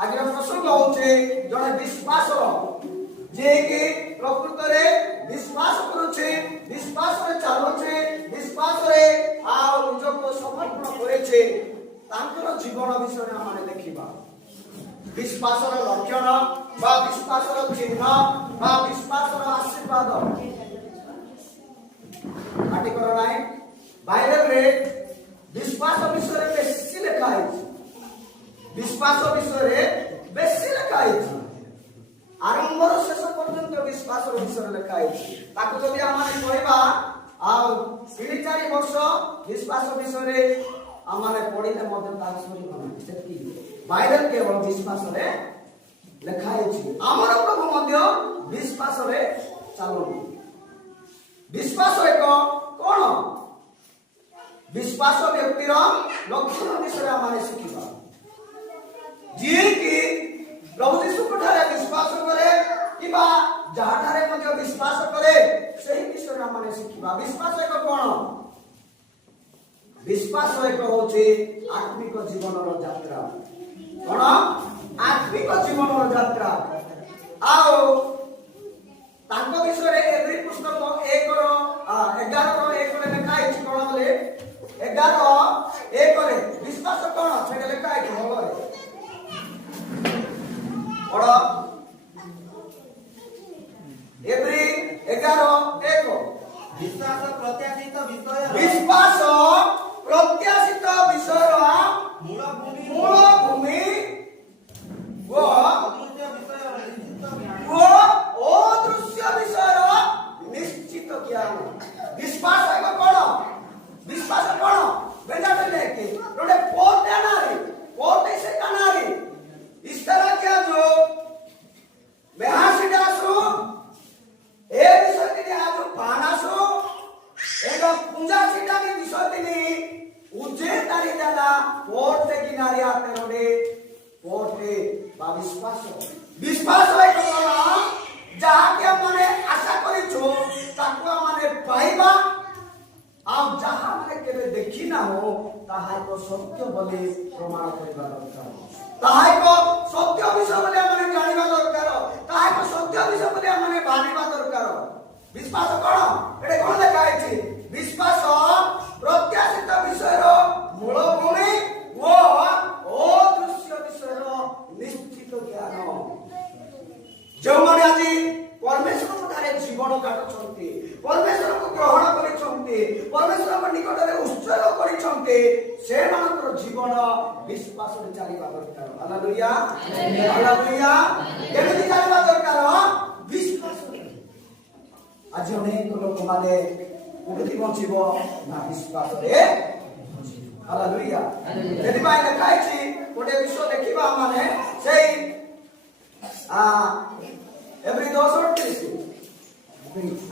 ଆଜିର ପ୍ରସଙ୍ଗ ହଉଛି ଜଣେ ବିଶ୍ୱାସ ଯେ କି ପ୍ରକୃତରେ ବିଶ୍ୱାସ କରୁଛି, ବିଶ୍ୱାସରେ ଚାଲୁଛି, ବିଶ୍ୱାସରେ ଆଉ ନିଜକୁ ସମର୍ପଣ କରିଛି, ତାଙ୍କର ଜୀବନ ବିଷୟରେ ଆମେ ଦେଖିବା। ବିଶ୍ୱାସର ଲକ୍ଷଣ ବା ବିଶ୍ୱାସର ଚିହ୍ନ ବା ବିଶ୍ୱାସର ଆଶୀର୍ବାଦ ଆର୍ଟିକଲ 9 ବାଇବେଲରେ ବିଶ୍ୱାସ ବିଷୟରେ ବେଶୀ ଲେଖା ହେଇଛି। ବିଶ୍ୱାସ ବିଷୟରେ ବେଶୀ ଲେଖା ହେଇଛି। ଆରମ୍ଭରୁ ଶେଷ ପର୍ଯ୍ୟନ୍ତ ବିଶ୍ୱାସର ବିଷୟରେ ଲେଖା ହେଇଛି। ତାକୁ ଯଦି ଆମେ କହିବା ଆଉ 3-4 ବର୍ଷ ବିଶ୍ୱାସ ବିଷୟରେ ଆମେ ପଢିଲେ ମଧ୍ୟ ତାହା ସରିବ ନାହିଁ। ସେତିକି ବାଇବେଲ କେବଳ ବିଶ୍ୱାସରେ ଲେଖା ହେଇଛି। ଆମର ପ୍ରଭୁ ମଧ୍ୟ ବିଶ୍ୱାସରେ ଚାଲନ୍ତି। ବିଶ୍ୱାସ ଏକ କଣ? ବିଶ୍ୱାସ ବ୍ୟକ୍ତିର ଲକ୍ଷଣ ବିଷୟରେ ଆମେ ଶିଖିବା। ଯିଏକି ପ୍ରଭୁ ଯୀଶୁଙ୍କଠାରେ ବିଶ୍ୱାସ କରେ କିମ୍ବା ଯାହାଠାରେ ମଧ୍ୟ ବିଶ୍ୱାସ କରେ ସେହି ବିଷୟରେ ଆମେ ଶିଖିବା। ବିଶ୍ୱାସ ଏକ କଣ? ବିଶ୍ୱାସ ଏକ ହଉଛି ଆତ୍ମିକ ଜୀବନର ଯାତ୍ରା। କଣ? ଆତ୍ମିକ ଜୀବନର ଯାତ୍ରା। ଆଉ ତାଙ୍କ ବିଷୟରେ ଏଭ୍ରି ପୁସ୍ତକ 11:1 ଲେଖା ହେଇଛି। କଣ ବୋଲେ 11:1 ବିଶ୍ୱାସ କଣ ସେଟା ଲେଖା ହେଇଛି। ଭଲରେ ପଢ। ଏଭ୍ରି 11:1 ବିଶ୍ୱାସ ପ୍ରତ୍ୟାଶିତ ବିଷୟ, ବିଶ୍ୱାସ ପ୍ରତ୍ୟାଶିତ ବିଷୟର ମୂଳଭୂମି ଓ ଅଦୃଶ୍ୟ ବିଷୟର ନିଶ୍ଚିତ ଜ୍ଞାନ। ଅଦୃଶ୍ୟ ବିଷୟର ନିଶ୍ଚିତ ଜ୍ଞାନ। ବିଶ୍ୱାସ ଏକ କଣ? ବିଶ୍ୱାସ କଣ? ବେଜାଟେ କି ଗୋଟେ ପୋଟେ ନାରୀ ପୋଟେ ସେ କାନାରୀ ଇସ୍ତାରା क्या जो मेहासिडासु ए विषयति आज पानासु एक पूजा सीटा की विषयति उजे तारी दादा पोटे किनारे आते रोडे पोटे बा विश्वास। विश्वास है कोन जहा के माने आशा करिछु ताको माने पाइबा आ जहा माने केबे देखि ना हो ताहा को सत्य बोले प्रमाण करबा दरकार। ताहा को सत्य विषय बोले माने जानिबा दरकार। ताहा को सत्य विषय बोले माने भानिबा दरकार। विश्वास कोन? एटे कोन लेखा है? विश्वास प्रत्याशित विषयर मूलभूमि ओ अदृश्य विषयर निश्चित ज्ञान। जो माने आज परमेश्वर ठारे जीवन काटुछंती, परमेश्वर को ग्रहण करिछंती, परमेश्वर को निकट रे उत्सर्ग करिछंती, से मानकर जीवन विश्वास रे चलिबा दरकार। Hallelujah hallelujah. केमिति चलिबा दरकार? विश्वास रे। आज अनेक लोक माने कोठी बचिब ना विश्वास रे। हालेलुया। यदि बाय लिखा अछि कोटे विश्व देखिबा माने सेई एवरी 2:30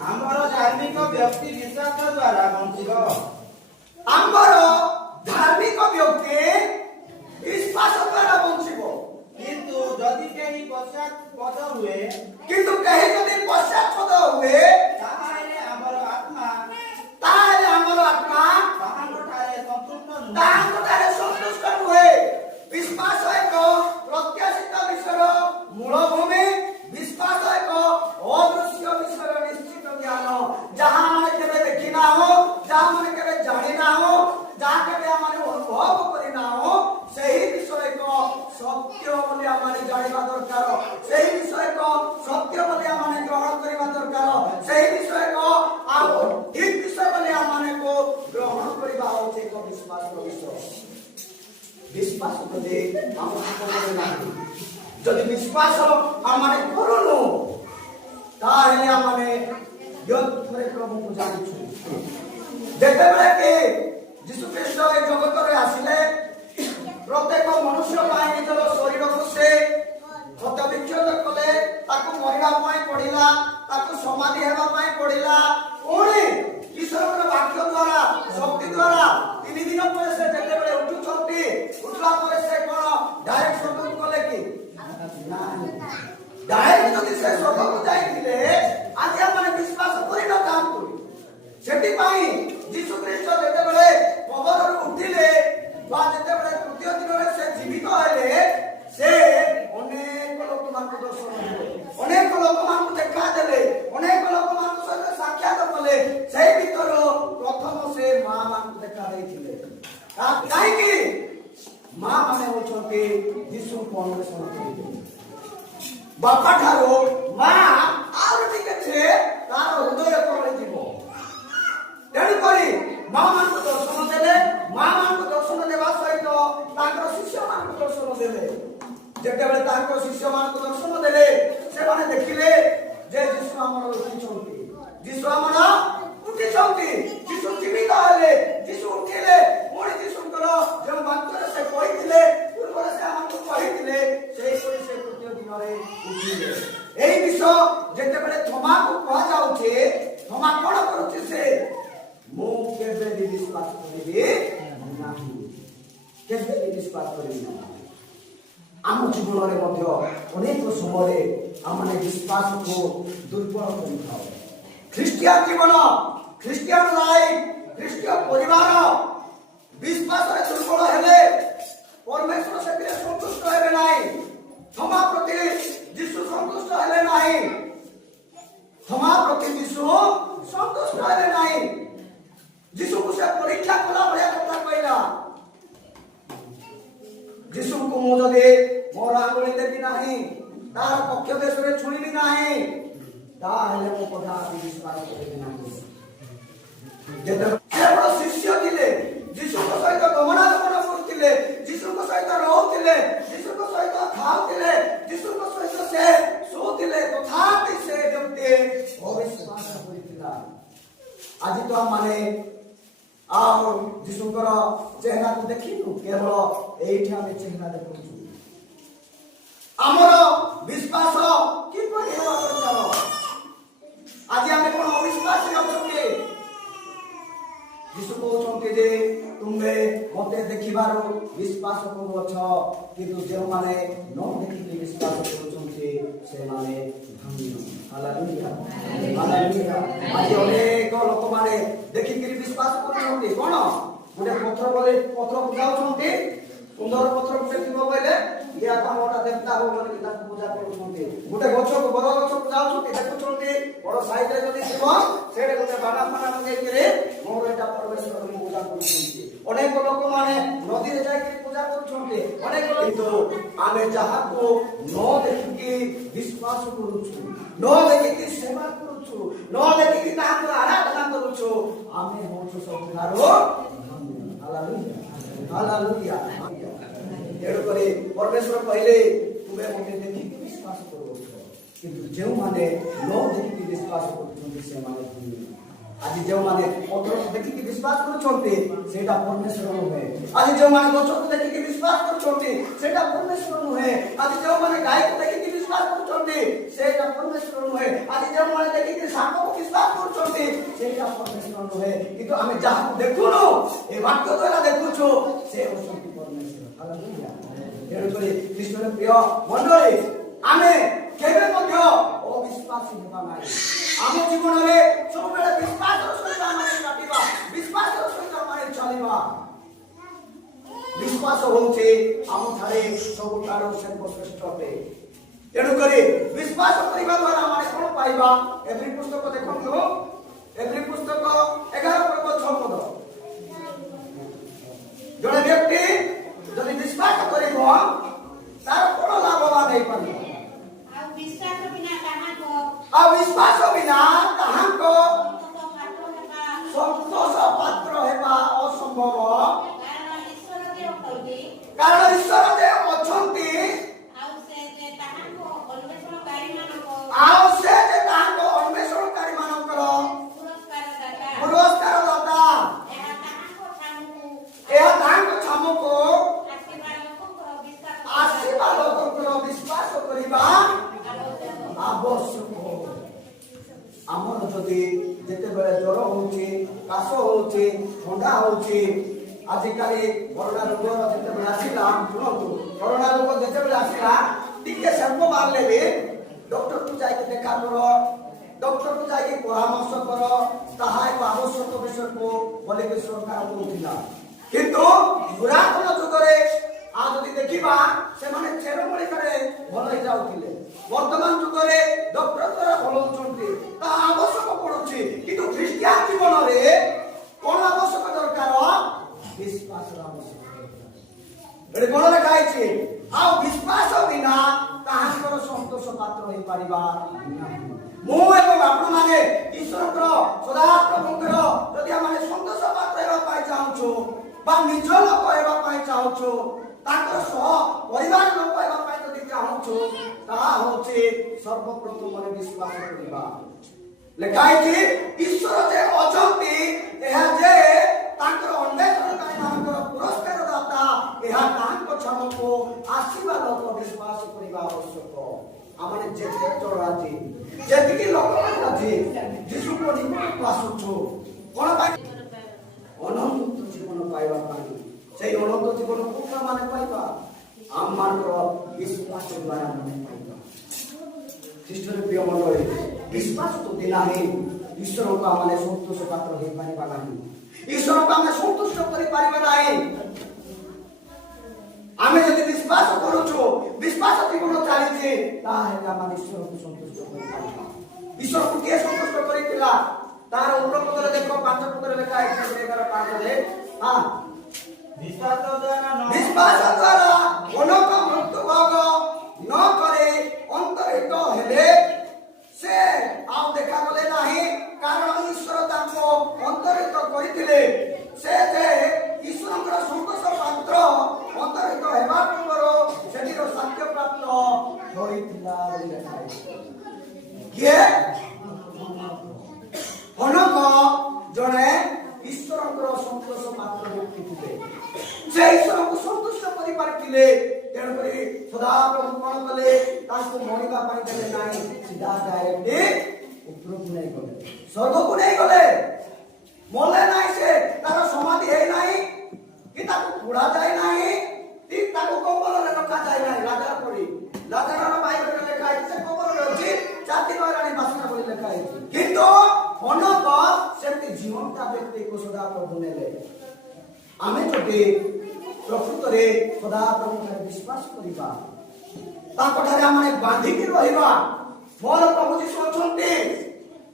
ଆମର ଧାର୍ମିକ ବ୍ୟକ୍ତି ବିଶ୍ୱାସ ଦ୍ୱାରା ବଞ୍ଚିବ। ଆମର ଧାର୍ମିକ ବ୍ୟକ୍ତି ବିଶ୍ୱାସ ଦ୍ୱାରା ବଞ୍ଚିବ। କିନ୍ତୁ ଯଦି କେହି ପଶ୍ଚାତ୍ପଦ ହୁଏ, କିନ୍ତୁ କେହି ଯଦି ପଶ୍ଚାତ୍ପଦ ହୁଏ ତାହେଲେ ଆମର ଆତ୍ମା ତାହାଙ୍କଠାରେ ସନ୍ତୁଷ୍ଟ ନୁହେଁ। ତାହାଙ୍କଠାରେ ସନ୍ତୁଷ୍ଟ ନୁହେଁ। ବିଶ୍ୱାସ ଏକ ପ୍ରତ୍ୟାଶିତ ବିଷୟର ମୂଳଭୂମି। ବିଶ୍ୱାସ ଏକ ଅଦୃଶ୍ୟ ବିଷୟର ନିଶ୍ଚିତ ଜ୍ଞାନ। ଯାହା ଆମେ କେବେ ଦେଖି ନାହୁଁ, ଯାହା ଆମେ କେବେ ଜାଣି ନାହୁଁ, ଯାହା କେବେ ଆମେ ଅନୁଭବ କରି ନାହୁଁ, ସେହି ବିଷୟ ଏକ ସତ୍ୟ ବୋଲି ଆମେ ଜାଣିବା ଦରକାର। ସେହି ବିଷୟ ଏକ ସତ୍ୟ ବୋଲି ଆମେ ଗ୍ରହଣ କରିବା ଦରକାର। ସେହି ବିଷୟ ଏକ ଆଉ ଠିକ ବିଷୟ ବୋଲି ଆମମାନଙ୍କୁ ଗ୍ରହଣ କରିବା ହେଉଛି ଏକ ବିଶ୍ୱାସର ବିଷୟ। ବିଶ୍ୱାସ ଯଦି ଆମେ ନାହିଁ, ଯଦି ବିଶ୍ୱାସ ଆମେ କରୁନୁ ତାହେଲେ ଆମେ ବ୍ୟର୍ଥରେ ପ୍ରଭୁଙ୍କୁ ଜାଣିଛୁ। ଯେତେବେଳେ କି ଯୀଶୁ ଖ୍ରୀଷ୍ଟ ଏ ଜଗତରେ ଆସିଲେ ପ୍ରତ୍ୟେକ ମନୁଷ୍ୟ ପାଇଁ ନିଜର ଶରୀରକୁ ସେ ହତ୍ୟା ବିକ୍ଷତ କଲେ, ତାକୁ ମରିବା ପାଇଁ ପଡ଼ିଲା, ତାକୁ ସମାଧି ହେବା ପାଇଁ ପଡ଼ିଲା। ପୁଣି ଈଶ୍ୱରଙ୍କର ବାକ୍ୟ ଦ୍ୱାରା ଶକ୍ତି ଦ୍ୱାରା 3 ଦିନ ପରେ ସେ ଯେତେବେଳେ ଉଠୁଛନ୍ତି, ଉଠିଲା ପରେ ସେ କଣ ଡାଇରେକ୍ଟ ସ୍ୱର୍ଗକୁ ଗଲେ କି? ଡାଇରେକ୍ଟ ଯଦି ସେ ସ୍ୱର୍ଗକୁ ଯାଇଥିଲେ ଆଜି ଆମେ ବିଶ୍ୱାସ କରିନଥାନ୍ତୁ। ସେଥିପାଇଁ ଯୀଶୁ ଖ୍ରୀଷ୍ଟ ଯେତେବେଳେ କବରରୁ ଉଠିଲେ ବା ଯେତେବେଳେ ତୃତୀୟ ଦିନରେ ସେ ଜୀବିତ ହେଲେ, ସେ କାହିଁକି ମା ମାନେ ହଉଛନ୍ତି ଯୀଶୁଙ୍କୁ ଅନ୍ୱେଷଣ କରିବେ। ବାପା ଠାରୁ ମା ଆଉ ଟିକେ ଥିଲେ ତାର ହୃଦୟ କମଳି ଯିବ। ତେଣୁକରି ମା ମାନଙ୍କୁ ଦର୍ଶନ ଦେଲେ, ମା ମାନଙ୍କୁ ଦର୍ଶନ ଦେବା ସହିତ ତାଙ୍କର ଶିଷ୍ୟ ମାନଙ୍କୁ ଦର୍ଶନ ଦେଲେ। ଯେତେବେଳେ ତାଙ୍କ ଶିଷ୍ୟ ମାନଙ୍କୁ ଦର୍ଶନ ଦେଲେ ସେମାନେ ଦେଖିଲେ ଯେ ଯୀଶୁ ଆମର ଉଠିଛନ୍ତି, ଯୀଶୁ ଆମର ଉଠିଛନ୍ତି, ଯୀଶୁ ଜୀବିତ ହେଲେ, ଯୀଶୁ ଉଠିଲେ। ପୁଣି ଯୀଶୁଙ୍କର ଯେଉଁ ବାକ୍ୟରେ ସେ କହିଥିଲେ, ପୂର୍ବରେ ସେ ଆମକୁ କହିଥିଲେ, ସେହିପରି ସେ ତୃତୀୟ ଦିନରେ ଉଠିଲେ। ଏହି ବିଷୟ ଯେତେବେଳେ ଥୋମାକୁ କୁହାଯାଉଛି, ଥୋମା କଣ କରୁଛି? ସେ ମୁଁ କେବେ ବି ବିଶ୍ୱାସ କରିବି ନାହିଁ, କେବେ ବି ବିଶ୍ୱାସ କରିବି ନାହିଁ। ଆମ ଜୀବନରେ ମଧ୍ୟ ଅନେକ ସମୟରେ ଆମେ ବିଶ୍ୱାସକୁ ଦୁର୍ବଳ କରିଥାଉ। ଖ୍ରୀଷ୍ଟିଆନ ଜୀବନ, ଖ୍ରୀଷ୍ଟିଆନ ଲାଇଫ, ଖ୍ରୀଷ୍ଟୀୟ ପରିବାର ବିଶ୍ୱାସରେ ଦୁର୍ବଳ ହେଲେ ପରମେଶ୍ୱର ସେଥିରେ ସନ୍ତୁଷ୍ଟ ହେବେ ନାହିଁ। ଥୋମା ପ୍ରତି ଯୀଶୁ ସନ୍ତୁଷ୍ଟ ହେଲେ ନାହିଁ, ଥୋମା ପ୍ରତି ଯୀଶୁ ସନ୍ତୁଷ୍ଟ ହେଲେ ନାହିଁ। ଯୀଶୁକୁ ସେ ପରୀକ୍ଷା କଲା ଭଳିଆ କଥା କହିଲା, ଯୀଶୁଙ୍କୁ ମୁଁ ଯଦି ମୋର ଆଙ୍ଗୁଳି ଦେବି ନାହିଁ, ତାର ପକ୍ଷ ଦେଶରେ ଛୁଇଁବି ନାହିଁ, ତାହେଲେ ମୁଁ କଦାପି ବିଶ୍ୱାସ କରିବି ନାହିଁ। ଯେତେବେଳେ ଶିଷ୍ୟ ଥିଲେ, ଯୀଶୁଙ୍କ ସହିତ ଗମନାଗମନ କରୁଥିଲେ, ଯୀଶୁଙ୍କ ସହିତ ରହୁଥିଲେ, ଯୀଶୁଙ୍କ ସହିତ ଖାଉଥିଲେ, ଯୀଶୁଙ୍କ ସହିତ ସେ ଶୋଉଥିଲେ, ତଥାପି ସେ ବ୍ୟକ୍ତି ଅବିଶ୍ୱାସ କରିଥିଲା। ଆଜି ତ ଆମମାନେ ଆଉ ଯୀଶୁଙ୍କର ଚେହେରାକୁ ଦେଖିନୁ, କେବଳ ଏଇଠି ଆମେ ଚେହେରା ଦେଖୁଛୁ। ଆମର ବିଶ୍ୱାସ କିପରି ହେବା ଦରକାର? ଆଜି ଆମେ କଣ ଅବିଶ୍ୱାସୀ ଅଛନ୍ତି? ଯୀଶୁ କହୁଛନ୍ତି ଯେ ତୁମେ ମତେ ଦେଖିବାରୁ ବିଶ୍ୱାସ କରୁଅଛ, କିନ୍ତୁ ଯେଉଁମାନେ ନ ଦେଖିକି ବିଶ୍ୱାସ କରୁଛନ୍ତି ସେମାନେ ଧନ୍ୟ। Hallelujah, hallelujah. ଆଜି ଅନେକ ଲୋକମାନେ ଦେଖିକିରି ବିଶ୍ୱାସ କରୁଛନ୍ତି। କଣ ଗୋଟେ ପଥରକୁ ଯାଉଛନ୍ତି, ସୁନ୍ଦର ପଥର ଗୋଟେ ଥିବ କହିଲେ ଇଏ କାମଟା ଦେବତା ହବ ବୋଲି ତାକୁ ପୂଜା କରୁଛନ୍ତି। ଗୋଟେ ଗଛକୁ, ବଡ଼ ଗଛକୁ ଯାଉଛନ୍ତି, ଦେଖୁଛନ୍ତି ବଡ଼ ସାଇଜରେ ଯଦି ଥିବ ସେଠି ଗୋଟେ ବାଡ଼ା ଫାଡ଼ା ଲଗେଇକିରି ମୋର ଏଇଟା ପରମେଶ୍ୱରକୁ ପୂଜା କରୁଛନ୍ତି। ଅନେକ ଲୋକମାନେ ନଦୀରେ ଯାଇକି ପୂଜା କରୁଛନ୍ତି, ଅନେକ। କିନ୍ତୁ ଆମେ ଯାହାକୁ ନ ଦେଖିକି ବିଶ୍ୱାସ କରୁଛୁ, ନ ଦେଖିକି ସେବା କରୁଛୁ, ନ ଦେଖିକି ତାହାକୁ ଆରାଧନା କରୁଛୁ, ଆମେ ହଉଛୁ ସବୁଠାରୁ ଧନ୍ୟ। Hallelujah, hallelujah. ତେଣୁକରି ପରମେଶ୍ୱର କହିଲେ ତୁମେ ମୋତେ ଦେଖିକି ବିଶ୍ୱାସ କରୁଛ, କିନ୍ତୁ ଯେଉଁମାନେ ନ ଦେଖିକି ବିଶ୍ୱାସ କରୁଛନ୍ତି ସେମାନେ ଧନ୍ୟ। ଆଜି ଯେଉଁମାନେ ପଥରକୁ ଦେଖିକି ବିଶ୍ୱାସ କରୁଛନ୍ତି ସେଇଟା ପରମେଶ୍ୱର ନୁହେଁ। ଆଜି ଯେଉଁମାନେ ଗଛକୁ ଦେଖିକି ବିଶ୍ୱାସ କରୁଛନ୍ତି ସେଇଟା ପରମେଶ୍ୱର ନୁହେଁ। ଆଜି ଯେଉଁମାନେ ଗାଈକୁ ଦେଖିକି ବିଶ୍ୱାସ କରୁଛନ୍ତି ସେଇଟା ପରମେଶ୍ୱର ନୁହେଁ। ଆଜି ଯେଉଁମାନେ ଦେଖିକି ସାପକୁ ବିଶ୍ୱାସ କରୁଛନ୍ତି ସେଇଟା ପରମେଶ୍ୱର ନୁହେଁ। କିନ୍ତୁ ଆମେ ଯାହାକୁ ଦେଖୁନୁ, ଏ ବାକ୍ୟ ଦ୍ୱାରା ଦେଖୁଛୁ, ସେ ହେଉଛନ୍ତି ପରମେଶ୍ୱର। ହାଲେଲୁୟା। ତେଣୁକରି ଖ୍ରୀଷ୍ଟର ପ୍ରିୟ ମଣ୍ଡଳୀ, ଆମେ କେବେ ମଧ୍ୟ ଅବିଶ୍ୱାସୀ ହେବା ନାହିଁ। ଆମ ଜୀବନରେ ସବୁବେଳେ ବିଶ୍ୱାସର ସହିତ ଆମେ କାଟିବା, ବିଶ୍ୱାସର ସହିତ ଆମେ ଚାଲିବା। ବିଶ୍ୱାସ ହେଉଛି ଆମଠାରେ ସବୁଠାରୁ ସର୍ବଶ୍ରେଷ୍ଠ ଅଟେ। ତେଣୁକରି ବିଶ୍ୱାସ କରିବା ଦ୍ୱାରା ଆମେ କଣ ପାଇବା? ଏଭ୍ରି ପୁସ୍ତକ ଦେଖନ୍ତୁ, ଏଭ୍ରି ପୁସ୍ତକ 11:6। ଜଣେ ବ୍ୟକ୍ତି ଯଦି ବିଶ୍ୱାସ କରିବ ତାର କଣ ଲାଭବାନ ହେଇପାରିବ? ଆଉ ବିଶ୍ୱାସ ବିନା ତାହାଙ୍କ ସନ୍ତୋଷ ପାତ୍ର ହେବା ଅସମ୍ଭବ। କାରଣ ଈଶ୍ୱର ଯେ ଅଛନ୍ତି, ଆଉ ସେ ଯେ ତାହାଙ୍କ ଅନ୍ୱେଷଣକାରୀ ମାନଙ୍କର ପୁରସ୍କାର ଦାତା। ଏହା ତାହାଙ୍କ ଛାମକୁ ଆସିବା ଲୋକଙ୍କର ବିଶ୍ୱାସ କରିବା ଆବଶ୍ୟକ। ଆମର ଯଦି ଯେତେବେଳେ ଜ୍ୱର ହଉଛି, କାଶ ହଉଛି, ଥଣ୍ଡା ହଉଛି, ଆଜିକାଲି କରୋନା ରୋଗ ଯେତେବେଳେ ଆସିଲା, ଶୁଣନ୍ତୁ, କରୋନା ରୋଗ ଯେତେବେଳେ ଆସିଲା, ଟିକେ ସେମ୍ପ ମାରିଲେ ବି ଡକ୍ଟରକୁ ଯାଇକି ଦେଖା କର, ଡକ୍ଟରକୁ ଯାଇକି ପରାମର୍ଶ କର, ତାହା ଏକ ଆବଶ୍ୟକ ବିଷୟକୁ ବୋଲିକି ସରକାର କହୁଥିଲା। କିନ୍ତୁ ପୁରାତନ ଯୁଗରେ ଆଉ ଯଦି ଦେଖିବା, ସେମାନେ ଚେରମୂଳିକାରେ ଭଲ ହେଇଯାଉଥିଲେ। ବର୍ତ୍ତମାନ ଯୁଗରେ ଡକ୍ଟର ଦ୍ୱାରା ଭଲ ହଉଛନ୍ତି, ତାହା ଆବଶ୍ୟକ ପଡୁଛି। କିନ୍ତୁ ଖ୍ରୀଷ୍ଟିଆନ ଜୀବନରେ କଣ ଆବଶ୍ୟକ ଦରକାର? ବିଶ୍ୱାସର ଆବଶ୍ୟକ। ଏଠି କଣ ଲେଖା ହେଇଛି? ଆଉ ବିଶ୍ୱାସ ବିନା ତାହାଙ୍କର ସନ୍ତୋଷ ପାତ୍ର ହେଇପାରିବା ନାହିଁ। ମୁଁ ଏବଂ ଆପଣମାନେ ଈଶ୍ୱରଙ୍କର ସଦାପ୍ରଭୁଙ୍କର ଯଦି ଆମେ ସନ୍ତୋଷ ପାତ୍ର ହେବା ପାଇଁ ଚାହୁଁଛୁ ବା ନିଜ ଲୋକ ହେବା ପାଇଁ ଚାହୁଁଛୁ, ତାଙ୍କର ସହ ପରିବାର ଲୋକ ହେବା ପାଇଁ ଯଦି ଚାହୁଁଛୁ, ତାହା ହଉଛି ସର୍ବପ୍ରଥମରେ ବିଶ୍ୱାସ କରିବା। ଲେଖା ହେଇଛି ଈଶ୍ୱର ଯେ ଅଛନ୍ତି, ଏହା ଯେ ତାଙ୍କର ଅନ୍ୱେଷଣକାରୀ ମାନଙ୍କର ପୁରସ୍କାର ଦାତା, ଏହା ତାହାଙ୍କ ଛାମକୁ ଆସିବା ଲୋକ ବିଶ୍ୱାସ କରିବା ଆବଶ୍ୟକ। ଆମେ ଯେତେ ଜଣ ଆଜି ଯେତିକି ଲୋକମାନେ ଅଛି ଯୀଶୁଙ୍କ ନିକଟକୁ ଆସୁଛୁ କଣ ପାଇଁ? ଅନନ୍ତ ଜୀବନ ପାଇବା ପାଇଁ। ସେଇ ଅନନ୍ତ ଜୀବନ କୋଉଟା ମାନେ ପାଇବା? ଆମମାନଙ୍କର ବିଶ୍ୱାସ ଦ୍ୱାରା ଆମେ ପାଇବା। ଖ୍ରୀଷ୍ଟରେ ପ୍ରିୟ ମଣ୍ଡଳୀ, ବିଶ୍ୱାସ ଯଦି ନାହିଁ ଈଶ୍ୱରଙ୍କୁ ଆମେ ସନ୍ତୋଷ ପାତ୍ର ହେଇପାରିବା ନାହିଁ। ଈଶ୍ୱରଙ୍କୁ ଆମେ ସନ୍ତୁଷ୍ଟ କରିପାରିବା ନାହିଁ। ଆମେ ଯଦି ବିଶ୍ୱାସ କରୁଛୁ, ବିଶ୍ୱାସ ଜୀବନ ଚାଲିଛି, ତାହେଲେ ଆମେ ଈଶ୍ୱରକୁ ସନ୍ତୁଷ୍ଟ କରିପାରିବା। ଈଶ୍ୱରକୁ କିଏ ସନ୍ତୁଷ୍ଟ କରିଥିଲା? ତାର ଉତ୍ତର ପଦରେ ଦେଖ, 5 ପଦରେ ଲେଖା ହେଇଛି 11:5ରେ। ବିଶ୍ୱାସ ଦ୍ୱାରା ଅନେକ ମୃତ୍ୟୁଭୋଗ ନ କରି ଅନ୍ତରିତ ହେଲେ ସେ ଆଉ ଦେଖାଗଲେ ନାହିଁ, କାରଣ ଈଶ୍ୱର ତାଙ୍କୁ ଅନ୍ତରିତ କରିଥିଲେ। ସେ ଯେ ଈଶ୍ୱରଙ୍କର ସନ୍ତୋଷ ପାତ୍ର ଅନ୍ତରିତ ହେବା ପୂର୍ବରୁ ସେଠିର ସାକ୍ଷ୍ୟ ପ୍ରାପ୍ତ ହୋଇଥିଲା ବୋଲି ଲେଖା ହେଇଛି। କିଏ? ହନୋକ ଜଣେ ଈଶ୍ୱରଙ୍କର ସନ୍ତୋଷ ପାତ୍ର ବ୍ୟକ୍ତି ଥିଲେ। ସେ ଈଶ୍ୱରଙ୍କୁ ସନ୍ତୁଷ୍ଟ କରିପାରିଥିଲେ। ତେଣୁକରି ସଦାପ୍ରଭୁ କଣ କଲେ? ତାଙ୍କୁ ମରିବା ପାଇଁ ଦେଲେ ନାହିଁ, ସିଧା ଡାଇରେକ୍ଟ ଉପରକୁ ନେଇଗଲେ, ସ୍ୱର୍ଗକୁ ନେଇଗଲେ। ମଲେ ନାହିଁ, ସେ ତାର ସମାଧି ହେଇନାହିଁ, କି ତାକୁ ପୋଡ଼ା ଯାଇ ନାହିଁ, କି ତାକୁ କବରରେ ରଖାଯାଇ ନାହିଁ। ଲାଜାର ପଡ଼ି ଲାଜାରର ବାଇବେଲରେ ଲେଖା ହେଇଛି ସେ କବରରେ ଅଛି, 4 ଦିନ ହେଲାଣି ବାସିନା ବୋଲି ଲେଖା ହେଇଛି। କିନ୍ତୁ ହନୋକ ସେମିତି ଜୀବନଟା ବ୍ୟକ୍ତିକୁ ସଦାପ୍ରଭୁ ନେଲେ। ଆମେ ଯଦି ପ୍ରକୃତରେ ସଦାପ୍ରଭୁଠାରେ ବିଶ୍ୱାସ କରିବା, ତାଙ୍କଠାରେ ଆମେ ବାନ୍ଧିକି ରହିବା, ମୋର ପ୍ରଭୁ ଯୀଶୁ ଅଛନ୍ତି,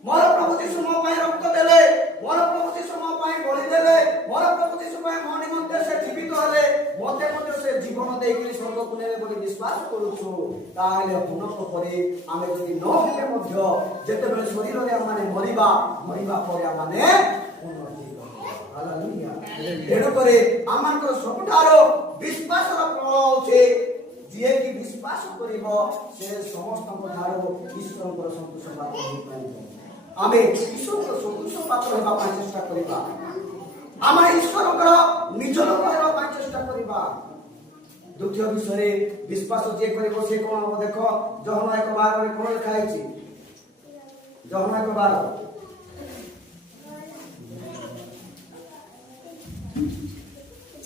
ମୋର ପ୍ରଭୁ ଯୀଶୁ ମୋ ପାଇଁ ରକ୍ତ ଦେଲେ, ମୋର ପ୍ରଭୁ ଯୀଶୁ ମୋ ପାଇଁ ବଳି ଦେଲେ, ମୋର ପ୍ରଭୁ ଯୀଶୁ ପାଇଁ ମୋ ନିମନ୍ତେ ସେ ଜୀବିତ ହେଲେ, ମୋତେ ମଧ୍ୟ ସେ ଜୀବନ ଦେଇକି ସ୍ୱର୍ଗକୁ ନେବେ ବୋଲି ବିଶ୍ୱାସ କରୁଛୁ, ତାହେଲେ ହନୋକ ପରେ ଆମେ ଯଦି ନ ହେଲେ ମଧ୍ୟ ଯେତେବେଳେ ଶରୀରରେ ଆମେ ମରିବା ପରେ ଆମେ ତେଣୁକରି ଆମମାନଙ୍କର ସବୁଠାରୁ ବିଶ୍ୱାସର ଫଳ ହଉଛି ଯିଏକି ବିଶ୍ୱାସ କରିବ ସେ ସମସ୍ତଙ୍କ ଠାରୁ ଈଶ୍ୱରଙ୍କର ସନ୍ତୋଷ ପାତ୍ର ହେଇପାରିବ। ଆମେ ଈଶ୍ୱରଙ୍କର ସନ୍ତୋଷ ପାତ୍ର ହେବା ପାଇଁ ଚେଷ୍ଟା କରିବା। ଆମେ ଈଶ୍ୱରଙ୍କର ନିଜ ଲୋକ ହେବା ପାଇଁ ଚେଷ୍ଟା କରିବା। ଦ୍ୱିତୀୟ ବିଷୟରେ ବିଶ୍ୱାସ ଯିଏ କରିବ ସେ କଣ ହବ? ଦେଖ ଯୋହନ 1:12ରେ କଣ ଲେଖା ହେଇଛି? ଯୋହନ 1:12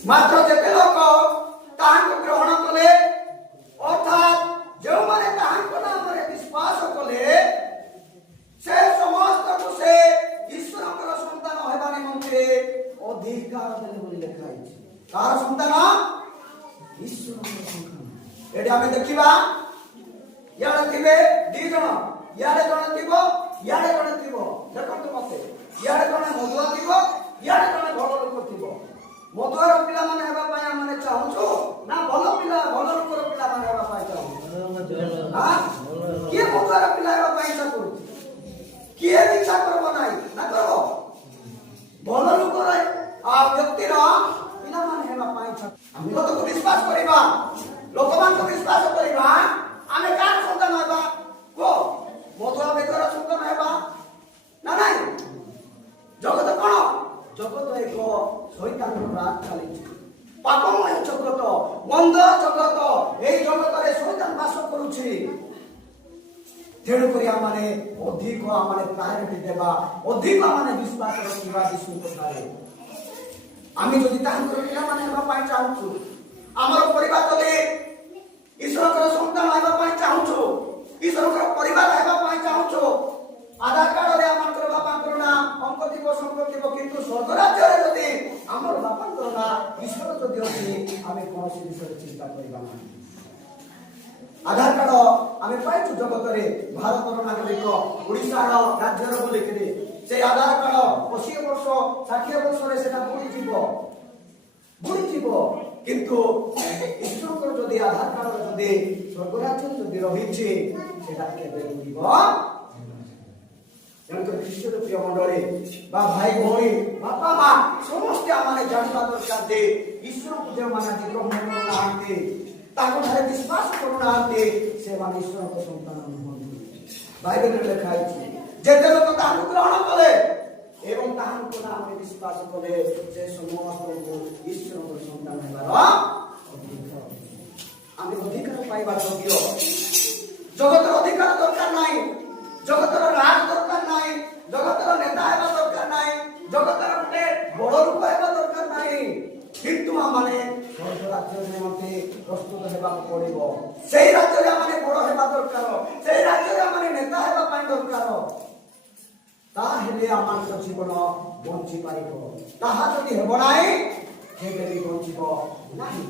ମାତ୍ର ଯେତେ ଲୋକ ତାହାଙ୍କୁ ଗ୍ରହଣ କଲେ, ଅର୍ଥାତ୍ ଯେଉଁମାନେ ତାହାଙ୍କ ନାମରେ ବିଶ୍ୱାସ କଲେ, ସେ ସମସ୍ତଙ୍କୁ ସେ ଈଶ୍ୱରଙ୍କର ସନ୍ତାନ ହେବା ନିମନ୍ତେ ଅଧିକାର ଦେଲେ ବୋଲି ଲେଖା ହେଇଛି। କାହାର ସନ୍ତାନ? ଈଶ୍ୱରଙ୍କର ସନ୍ତାନ। ଏଠି ଆମେ ଦେଖିବା, ଇଆଡେ ଥିବେ 2 ଜଣ, ଇଆଡେ ଜଣେ ଥିବ, ଇଆଡେ ଜଣେ ଥିବ। ଦେଖନ୍ତୁ ମତେ, ଇଆଡେ ଜଣେ ମଧୁଆ ଥିବ, ଇଆଡେ ଜଣେ ଭଲ ଲୋକ ଥିବ। ମଧୁଆର ପିଲାମାନେ ହେବା ପାଇଁ ଆମେ ଚାହୁଁଛୁ ନା ଭଲ ଲୋକର ପିଲାମାନେ ହେବା ପାଇଁ ଚାହୁଁଛୁ? କିଏ ମଧୁଆର ପିଲା ହେବା ପାଇଁ ଇଚ୍ଛା କରୁଛି? କିଏ ଇଚ୍ଛା କରିବ ନାହିଁ? ନା କରିବ? ଭଲ ଲୋକର ବ୍ୟକ୍ତିର ପିଲାମାନେ ହେବା ପାଇଁ ଇଚ୍ଛା। ଆମେ ଲୋକକୁ ବିଶ୍ୱାସ କରିବା, ଲୋକମାନଙ୍କୁ ବିଶ୍ୱାସ କରିବା। ଆମେ କାହାର ସନ୍ତାନ ହେବା? କୁହ, ମଧୁଆ ବେଦର ସନ୍ତାନ ହେବା ନା ନାହିଁ? ଜଗତ କଣ? ଜଗତ ଏକ ଶୈତାନର ରାଜ ଚାଲିଛି, ପାପମୟ ଜଗତ, ମନ୍ଦ ଜଗତ। ଏହି ଜଗତରେ ଶୈତାନ ବାସ କରୁଛି। ତେଣୁକରି ଆମେ ଅଧିକ ପ୍ରାୟୋରିଟି ଦେବା, ଅଧିକ ବିଶ୍ୱାସ ରଖିବା ଯୀଶୁଙ୍କ ଠାରେ। ଆମେ ଯଦି ତାଙ୍କର ପିଲାମାନେ ହେବା ପାଇଁ ଚାହୁଁଛୁ, ଆମର ପରିବାର ଯଦି ଈଶ୍ୱରଙ୍କର ସନ୍ତାନ ହେବା ପାଇଁ ଚାହୁଁଛୁ, ଈଶ୍ୱରଙ୍କର ପରିବାର ହେବା ପାଇଁ ଚାହୁଁଛୁ, ଆଧାର କାର୍ଡରେ ଆମର ବାପାଙ୍କର ନାଁ ଅଙ୍କ ଥିବ, ସଂଖ୍ୟା ଥିବ, କିନ୍ତୁ ସ୍ୱର୍ଗ ରାଜ୍ୟରେ ଯଦି ଆମର ବାପାଙ୍କର ନାଁ ଈଶ୍ୱର ଯଦି ଅଛି, ଆମେ କୌଣସି ବିଷୟରେ ଚିନ୍ତା କରିବା ନାହିଁ। ଆଧାର କାର୍ଡ ଆମେ ପାଇଛୁ ଜଗତରେ, ଭାରତର ନାଗରିକ, ଓଡ଼ିଶାର ରାଜ୍ୟର ବୋଲିକିରି। সেই আধার কার্ড 80 বর্ষ 60 বর্ষরে সেটা বুড়িଯିବ। কিন্তু ঈশ্বরଙ୍କର ଯଦି ଆଧାର କାର୍ଡ ଯଦି ସ୍ୱର୍ଗରାଜ୍ୟ ଯଦି ରହିଛି ସେଟା କେବେ ମିଳିବ। ତେଣୁକରି ଖ୍ରୀଷ୍ଟର ପ୍ରିୟ ମଣ୍ଡଳୀ ବା ଭାଇ ଭଉଣୀ ବାପା ମା ସମସ୍ତେ ଆମେ ଜାଣିବା ଦରକାର ଯେ ଈଶ୍ୱରଙ୍କୁ ଯେଉଁମାନେ ଆଜି ଗ୍ରହଣ କରୁନାହାନ୍ତି ତାଙ୍କଠାରେ ବିଶ୍ୱାସ କରୁନାହାନ୍ତି ସେମାନେ ଈଶ୍ୱରଙ୍କ ସନ୍ତାନ ନୁହନ୍ତି। ବାଇବେଲରେ ଲେଖା ହେଇଛି ଯେତେ ଲୋକ ତାହାକୁ ଗ୍ରହଣ କଲେ ଏବଂ ତାହାଙ୍କୁ ନାମରେ ବିଶ୍ୱାସ କଲେ ସେ ସମସ୍ତଙ୍କୁ ଈଶ୍ୱରଙ୍କ ସନ୍ତାନ ହେବାର ଅଧିକାର। ଆମେ ଅଧିକାର ପାଇବା ଯୋଗ୍ୟ। ଜଗତର ଅଧିକାର ଦରକାର ନାହିଁ, ଜଗତର ରାଜ ଦରକାର ନାହିଁ, ଜଗତର ନେତା ହେବା ଦରକାର ନାହିଁ, ଜଗତର ଗୋଟେ ବଡ ରୂପ ହେବା ଦରକାର ନାହିଁ। କିନ୍ତୁ ଆମମାନେ ସ୍ୱର୍ଗ ରାଜ୍ୟ ନିମନ୍ତେ ପ୍ରସ୍ତୁତ ହେବାକୁ ପଡିବ। ସେଇ ରାଜ୍ୟରେ ଆମେ ବଡ ହେବା ଦରକାର, ସେଇ ରାଜ୍ୟରେ ଆମେ ନେତା ହେବା ପାଇଁ ଦରକାର। ତାହେଲେ ଆମର ଜୀବନ ବଞ୍ଚି ପାରିବ। ତାହା ଯଦି ହେବ ନାହିଁ କେବେ ବି ବଞ୍ଚିବ ନାହିଁ।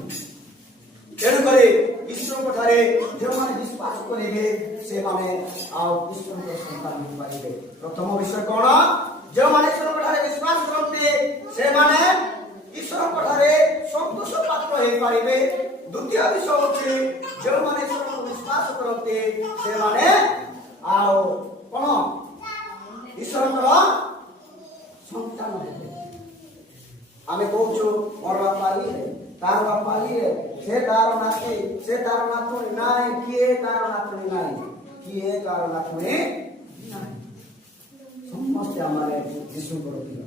ତେଣୁକରି ଈଶ୍ୱରଙ୍କ ଠାରେ ଯେଉଁମାନେ ବିଶ୍ୱାସ କରିବେ ସେମାନେ ଆଉ ଈଶ୍ୱରଙ୍କ ସନ୍ତାନ ହୋଇପାରିବେ। ପ୍ରଥମ ବିଷୟ କଣ? ଯେଉଁମାନେ ଈଶ୍ୱରଙ୍କ ଠାରେ ବିଶ୍ୱାସ କରନ୍ତି ସେମାନେ ଈଶ୍ୱରଙ୍କ ଠାରେ ସନ୍ତୋଷ ପାତ୍ର ହେଇପାରିବେ। ଦ୍ୱିତୀୟ ବିଷୟ ହେଉଛି ଯେଉଁମାନେ ଈଶ୍ୱରଙ୍କୁ ବିଶ୍ୱାସ କରନ୍ତି ସେମାନେ ଆଉ କଣ ଈଶ୍ୱରଙ୍କର ସନ୍ତାନ ହେବେ। ଆମେ କହୁଛୁ ମୋର ବାପା ଇଏ, ତାର ବାପା ଇଏ, ସେ ତାର ନାତି, ସେ ତାର ନାତୁଣୀ ନାହିଁ, କିଏ ତାର ନାତୁଣୀ ନାହିଁ, କିଏ ତାର ନାତୁଣୀ ନାହିଁ। ସମସ୍ତେ ଆମେ ଯୀଶୁଙ୍କର ପିଲା।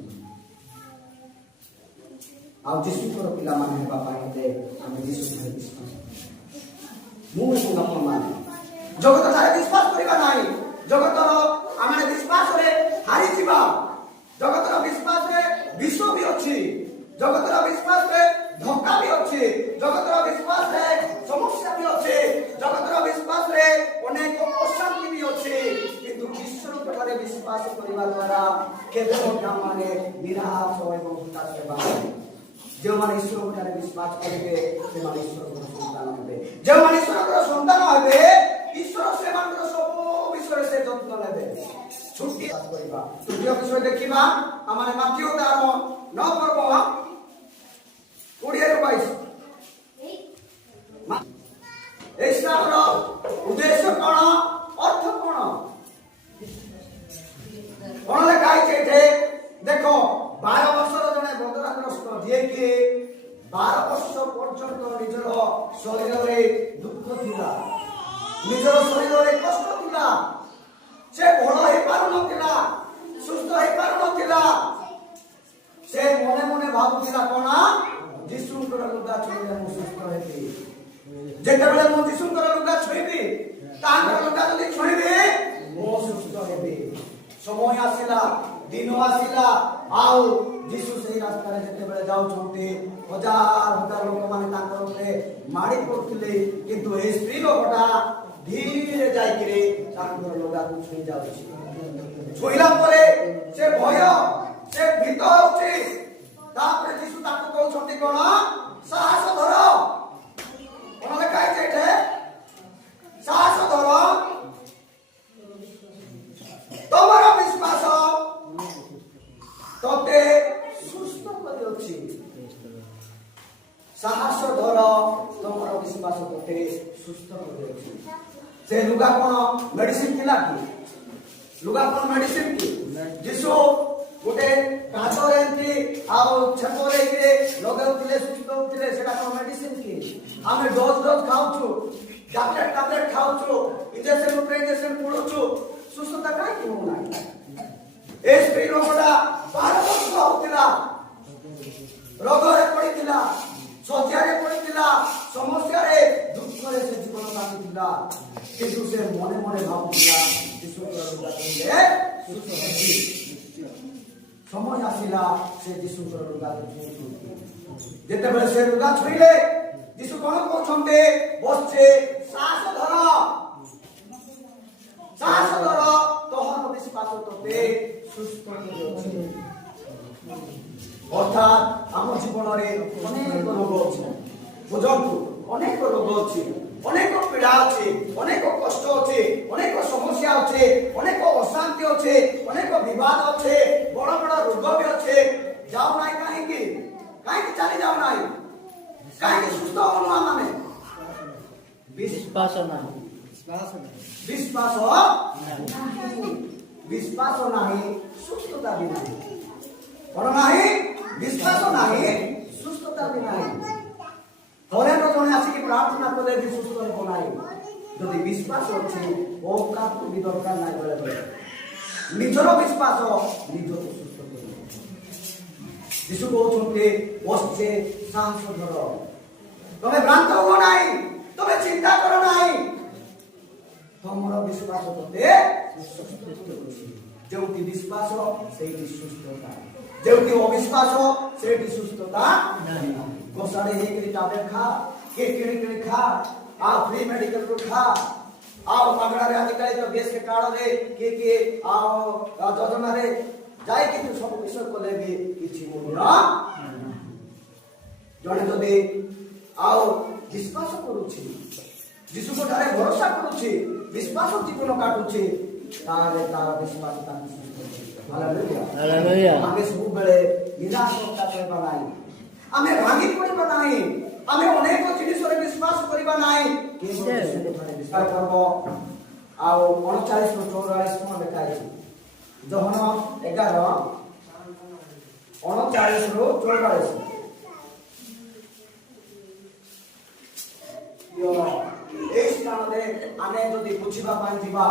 ଆଉ ଯୀଶୁଙ୍କର ପିଲାମାନେ ହେବା ପାଇଁ ହେଲେ ଆମେ ଯୀଶୁଠାରେ ବିଶ୍ୱାସ ମୁଁ ଏବଂ ଆପଣମାନେ ଜଗତଠାରେ ବିଶ୍ୱାସ କରିବା ନାହିଁ। ଜଗତର ଆମେ ବିଶ୍ୱାସରେ ହାରିଯିବା। ଜଗତର ବିଶ୍ୱାସରେ ବିଷ ବି ଅଛି, ଜଗତର ବିଶ୍ୱାସରେ ଧୋକା ବି ଅଛି, ଜଗତର ବିଶ୍ୱାସରେ ସମସ୍ୟା ବି ଅଛି, ଜଗତର ବିଶ୍ୱାସରେ ଅନେକ ଅଶାନ୍ତି ବି ଅଛି। କିନ୍ତୁ ଈଶ୍ୱରଙ୍କ ଠାରେ ବିଶ୍ୱାସ କରିବା ଦ୍ୱାରା କେବେ ମଧ୍ୟ ଆମେ ନିରାଶ ଏବଂ ହତାଶ ହେବା ନାହିଁ। ଯେଉଁମାନେ ଈଶ୍ୱରଙ୍କ ଠାରେ ବିଶ୍ୱାସ କରିବେ ସେମାନେ ଈଶ୍ୱରଙ୍କର ସନ୍ତାନ ହେବେ। ଯେଉଁମାନେ ଈଶ୍ୱରଙ୍କର ସନ୍ତାନ ହେବେ ଈଶ୍ୱର ସେମାନଙ୍କର ସବୁ ବିଷୟରେ ସେ ଯତ୍ନ ନେବେ। ଛୁଟି କରିବା ତୃତୀୟ ବିଷୟ ଦେଖିବା ଆମେ ମାଥିଉ ତାର 9 ପର୍ବ 20-22। এই স্নানର ଉଦ୍ଦେଶ୍ୟ କଣ, ଅର୍ଥ କଣ? କଣ ଲେଖା ହେଇଛି ଏଠି ଦେଖ। 12 ବର୍ଷର ଜଣେ ବନ୍ଦରାଗ୍ରସ୍ତ ଯିଏକି 12 ବର୍ଷ ପର୍ଯ୍ୟନ୍ତ ନିଜର ଶରୀରରେ ଦୁଃଖ ଥିଲା, ନିଜର ଶରୀରରେ କଷ୍ଟ ଥିଲା, ସେ ଭଲ ହେଇପାରୁନଥିଲା, ସୁସ୍ଥ ହେଇପାରୁନଥିଲା। ସେ ମନେ ମନେ ଭାବୁଥିଲା କଣ, ଯୀଶୁଙ୍କର ଲୁଗା ଛୁଇଁଲେ ମୁଁ ସୁସ୍ଥ ହେବି। ଯେତେବେଳେ ମୁଁ ଯୀଶୁଙ୍କର ଲୁଗା ଛୁଇଁବି, ତାଙ୍କର ଲୁଗା ଯଦି ଛୁଇଁବି ମୁଁ ସୁସ୍ଥ ହେବି। ସମୟ ଆସିଲା, ଦିନ ଆସିଲା, ଆଉ ଯୀଶୁ ସେଇ ରାସ୍ତାରେ ଯେତେବେଳେ ଯାଉଛନ୍ତି ହଜାର ହଜାର ଲୋକମାନେ ତାଙ୍କର ଉପରେ ମାଡ଼ି ପଡୁଥିଲେ। କିନ୍ତୁ ଏ ସ୍ତ୍ରୀ ଲୋକଟା ଧୀରେ ଯାଇକିରି ତାଙ୍କର ଲୁଗାକୁ ଛୁଇଁ ଯାଉଛି। ଛୁଇଁଲା ପରେ ସେ ଭୟ, ସେ ଭୀତ ହଉଛି। ତାପରେ ଯୀଶୁ ତାକୁ କହୁଛନ୍ତି କଣ, ସାହସ ଧର। କଣ ଲେଖା ହେଇଛି ଏଠି, ସାହସ ଧର, ତମର ବିଶ୍ୱାସ ତତେ ସୁସ୍ଥ କରିଅଛି। ସାହସ ଧର, ତମର ବିଶ୍ୱାସ ତତେ ସୁସ୍ଥ କରିଅଛି। ସେ ଲୁଗା କଣ ମେଡିସିନ ଥିଲା କି? ଲୁଗା କଣ ମେଡିସିନ କି? ଯୀଶୁ ଗୋଟେ କାଠରେ ଏମିତି ଆଉ ଛେପରେ ଲଗାଉଥିଲେ, ସୁସ୍ଥ ହଉଥିଲେ। ସେଟା କଣ ମେଡିସିନ କି? ଆମେ ଡୋଜ ଖାଉଛୁ, ଟାବଲେଟ ଖାଉଛୁ, ଇଞ୍ଜେକ୍ସନ ଉପରେ ଇଞ୍ଜେକ୍ସନ ପଡୁଛୁ, ସୁସ୍ଥତା କାହିଁକି ହଉନାହିଁ? ଏ ସ୍ତ୍ରୀ ଲୋକଟା 12 ବର୍ଷ ହଉଥିଲା, ରୋଗରେ ପଡିଥିଲା, ଶଯ୍ୟାରେ ପଡିଥିଲା, ସମସ୍ୟାରେ ଦୁଃଖରେ ସେ ଜୀବନ କାଟୁଥିଲା। କିନ୍ତୁ ସେ ମନେ ମନେ ଭାବୁଥିଲା ସମୟ ଆସିଲା, ସେ ଯୀଶୁଙ୍କର ଲୁଗା ଛୁଇଁଛନ୍ତି। ଯେତେବେଳେ ସେ ଲୁଗା ଛୁଇଁଲେ ଯୀଶୁ କଣ କହୁଛନ୍ତି, ବସছে ସାହସ ଧର, ସାହସ ଧର, ତୋହର ବିଶ୍ୱାସ ତୋତେ ସୁସ୍ଥ କରିଅଛି। ଅର୍ଥାତ୍ ଆମ ଜୀବନରେ ଅନେକ ରୋଗ ଅଛି, ବୁଝନ୍ତୁ, ଅନେକ ରୋଗ ଅଛି, ଅନେକ ପୀଡ଼ା ଅଛି, ଅନେକ କଷ୍ଟ ଅଛି, ଅନେକ ସମସ୍ୟା ଅଛି, ଅନେକ ଅଶାନ୍ତି ଅଛି, ଅନେକ ବିବାଦ ଅଛି, ବଡ ବଡ ରୋଗ ବି ଅଛି। ଯାଉନାହିଁ କାହିଁକି? କାହିଁକି ଚାଲି ଯାଉନାହିଁ? କାହିଁକି ସୁସ୍ଥ ହଉନୁ ଆମେ? ବିଶ୍ୱାସ ନାହିଁ। ବିଶ୍ୱାସ ବିଶ୍ୱାସ ନାହିଁ, ସୁସ୍ଥତା ବି ନାହିଁ। କଣ ନାହିଁ? ବିଶ୍ୱାସ ନାହିଁ, ସୁସ୍ଥତା ବି ନାହିଁ। ଥରେ ଜଣେ ଆସିକି ପ୍ରାର୍ଥନା କଲେ ବି ସୁସ୍ଥ ହେବ ନାହିଁ। ଯଦି ବିଶ୍ୱାସ ଅଛି, ଓକାକୁ ବି ଦରକାର ନାହିଁ। ବେଳେ ବେଳେ ନିଜର ବିଶ୍ୱାସ ନିଜକୁ ସୁସ୍ଥ କରିବ। ଯୀଶୁ କହୁଛନ୍ତି ବସଛେ ସାହସ ଧର, ତମେ ଭ୍ରାନ୍ତ ହୁଅ ନାହିଁ, ତମେ ଚିନ୍ତା କର ନାହିଁ, ତମର ବିଶ୍ୱାସ ତତେ ସୁସ୍ଥ କରୁଛି। ଯେଉଁଠି ବିଶ୍ୱାସ ସେଇଠି ସୁସ୍ଥତା, ଯେଉଁଠି ଅବିଶ୍ୱାସ ସେଇଠି ସୁସ୍ଥତା ନାହିଁ। ଗୋସାଳେ ହେଇକରି ଟାବଲେଟ୍ ଖା, କିଏ କିଣି ଖା, ଆଉ ଫ୍ରି ମେଡିକାଲରୁ ଖା, ଆଉ ମାଗଣାରେ ଆଜିକାଲି ତ ବିଏସ୍କେ କାର୍ଡରେ କିଏ ଆଉ ଯୋଜନାରେ ଯାଇକି ସବୁ ବିଷୟ କଲେ ବି କିଛି ମୂଲ୍ୟ। ଜଣେ ଯଦି ଆଉ ବିଶ୍ୱାସ କରୁଛି, ଯୀଶୁଙ୍କ ଠାରେ ଭରସା କରୁଛି, ବିଶ୍ୱାସ ଜୀବନ କାଟୁଛି, ତାହେଲେ ତାର ବିଶ୍ୱାସ ତାକୁ ସୁସ୍ଥ କରୁଛି। ହାଲେଲୁୟା। ଆମେ ସବୁବେଳେ ନିରାଶ କରିବା ନାହିଁ, ଆମେ ଭାଙ୍ଗି ପଡ଼ିବା ନାହିଁ, ଆମେ ଅନେକ ଜିନିଷରେ ବିଶ୍ୱାସ କରିବା ନାହିଁ। ବିଶ୍ୱାସ କରବ। ଆଉ 39-44 କଣ ଲେଖା ହେଇଛି? ଯୋହନ 11:39-44। এই ସ୍ଥାନରେ ଆମେ ଯଦି ବୁଝିବା ପାଇଁ ଯିବା,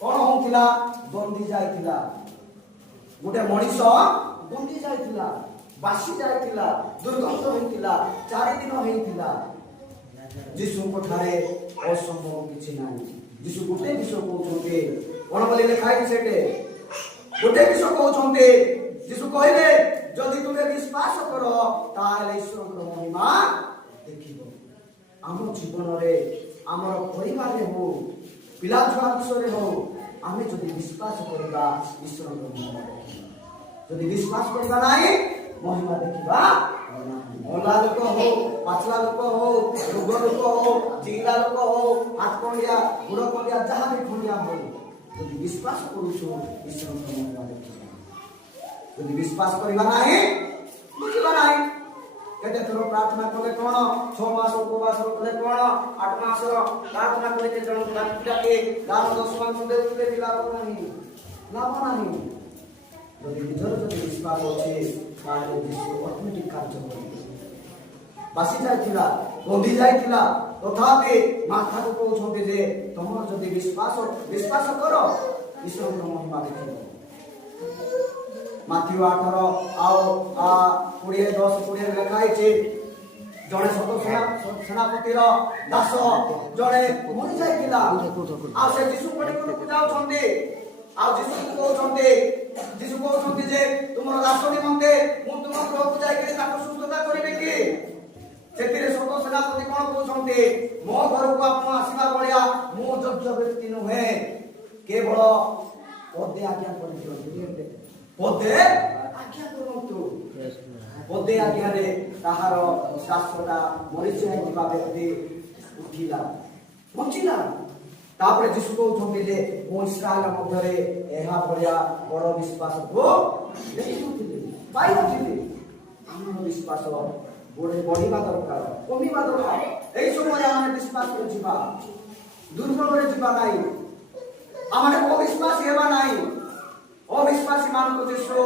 କଣ ହଉଥିଲା? ବନ୍ଦି ଯାଇଥିଲା, ଗୋଟେ ମଣିଷ ବନ୍ଦି ଯାଇଥିଲା, ବାସି ଯାଇଥିଲା, ଦୁର୍ଗନ୍ଧ ହେଇଥିଲା, 4 ଦିନ ହେଇଥିଲା। ଯୀଶୁଙ୍କ ଠାରେ ଅସମ୍ଭବ କିଛି ନାହିଁ। ଯୀଶୁ ଗୋଟେ ବିଷୟ କହୁଛନ୍ତି, କଣ ବୋଲି ଲେଖା ହେଇଛି ସେଠି? ଗୋଟେ ବିଷୟ କହୁଛନ୍ତି, ଯୀଶୁ କହିଲେ ଯଦି ତୁମେ ବିଶ୍ୱାସ କର ତାହେଲେ ଈଶ୍ୱରଙ୍କର ମହିମା ଦେଖିବ। ଆମ ଜୀବନରେ, ଆମର ପରିବାରରେ ହଉ, ପିଲା ଛୁଆ ବିଷୟରେ ହଉ, ଆମେ ଯଦି ବିଶ୍ୱାସ କରିବା ଈଶ୍ୱରଙ୍କର ମହିମା ଦେଖିବା। ଯଦି ବିଶ୍ୱାସ କରିବା ନାହିଁ, ମହିମା ଦେଖିବା ନାହିଁ। ଅଲା ଲୋକ ହଉ, ପାଚଲା ଲୋକ ହଉ, ରୋଗ ଲୋକ ହଉ, ଚିଙ୍ଗିଲା ଲୋକ ହଉ, ହାତ ଖଣ୍ଡିଆ, ଗୋଡ଼ ଖଣ୍ଡିଆ, ଯାହା ବି ଖଣ୍ଡିଆ ହଉ, ଯଦି ବିଶ୍ୱାସ କରୁଛୁ ଈଶ୍ୱରଙ୍କର ମହିମା ଦେଖିବା। ଯଦି ବିଶ୍ୱାସ କରିବା ନାହିଁ, ବୁଝିବା ନାହିଁ। କେତେ ଥର ପ୍ରାର୍ଥନା କଲେ କଣ, 6 ମାସ ଉପବାସ କଲେ କଣ, 8 ମାସ ପ୍ରାର୍ଥନା କରିକି ଜଣକୁ ଡାକି ଦାନ 10 ମାସ ଦେଉଥିଲେ ବି ଲାଭ ନାହିଁ। ଯଦି ନିଜର ଯଦି ବିଶ୍ୱାସ ଅଛି ତାହେଲେ ଯୀଶୁ ଅଟୋମେଟିକ୍ କାର୍ଯ୍ୟ କରିବେ। ବାସି ଯାଇଥିଲା, ବନ୍ଦି ଯାଇଥିଲା, ତଥାପି ମାଥାକୁ କହୁଛନ୍ତି ଯେ ତମର ଯଦି ବିଶ୍ୱାସ କର ଈଶ୍ୱରଙ୍କ ମହିମା ଦେଖିବ। ମାଥିଉ 8:10-20 ଲେଖା ହେଇଛି, ଜଣେ ସେନାପତିର ଦାସ ଜଣେ ମରି ଯାଇଥିଲା, ଆଉ ସେ ଯୀଶୁ ପଡ଼ିକୁ ଯାଉଛନ୍ତି, ଆଉ ଯୀଶୁ କହୁଛନ୍ତି ଯେ ତୁମର ଦାସ ନିମନ୍ତେ ମୁଁ ତୁମ ଗୃହକୁ ଯାଇକି ତାକୁ ସୁସ୍ଥତା କରିବି କି? ସେଥିରେ ସତ ସେନାପତି କଣ କହୁଛନ୍ତି? ମୋ ଘରକୁ ଆପଣ ଆସିବା ଭଳିଆ ମୁଁ ଯୋଗ୍ୟ ବ୍ୟକ୍ତି ନୁହେଁ, କେବଳ ପଦେ ଆଜ୍ଞା କରିଦିଅନ୍ତୁ, ପଦେ ଆଜ୍ଞା କରନ୍ତୁ। ପଦେ ଆଜ୍ଞାରେ ତାହାର ଦାସଟା ମରିଯାଇଥିବା ବ୍ୟକ୍ତି ଉଠିଲା, ବଞ୍ଚିଲା। ତାପରେ ଯୀଶୁ କହୁଛନ୍ତି ଯେ ମୁଁ ଇସ୍ରାଏଲ ମଧ୍ୟରେ ଏହା ଭଳିଆ ବଡ଼ ବିଶ୍ୱାସକୁ ଦେଖିନଥିଲି, ପାଇନଥିଲି। ଆମର ବିଶ୍ୱାସ ବଢିବା ଦରକାର, କମିବା ଦରକାର। ଏଇ ସମୟରେ ଆମେ ବିଶ୍ୱାସରେ ଯିବା, ଦୁର୍ବଳରେ ଯିବା ନାହିଁ, ଆମେ ଅବିଶ୍ୱାସୀ ହେବା ନାହିଁ। ଅବିଶ୍ୱାସୀ ମାନଙ୍କୁ ଯୀଶୁ